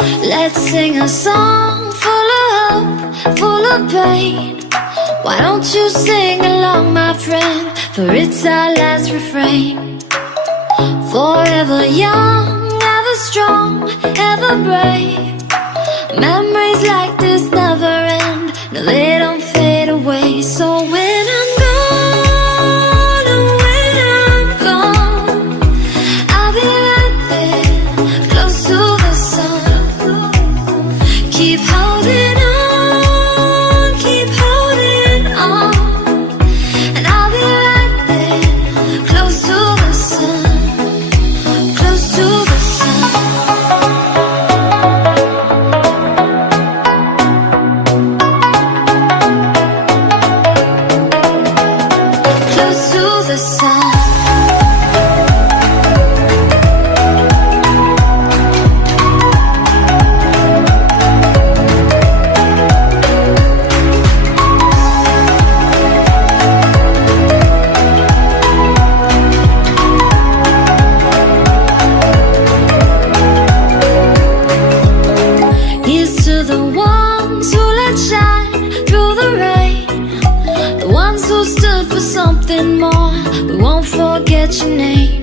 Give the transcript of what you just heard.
Let's sing a song full of hope, full of pain. Why don't you sing along, my friend? For it's our last refrain. Forever young, ever strong, ever brave. Memories like this never end. No, they don't fade away. So when I'm gone, and when I'm gone, I'll be right there, close to the sun. Keep holding on, keep holding on, and I'll be right there, close to the sun, close to the sun. Close to the sun. Here's to the ones who let shine through the rain, the ones who stood for something more. We won't forget your name.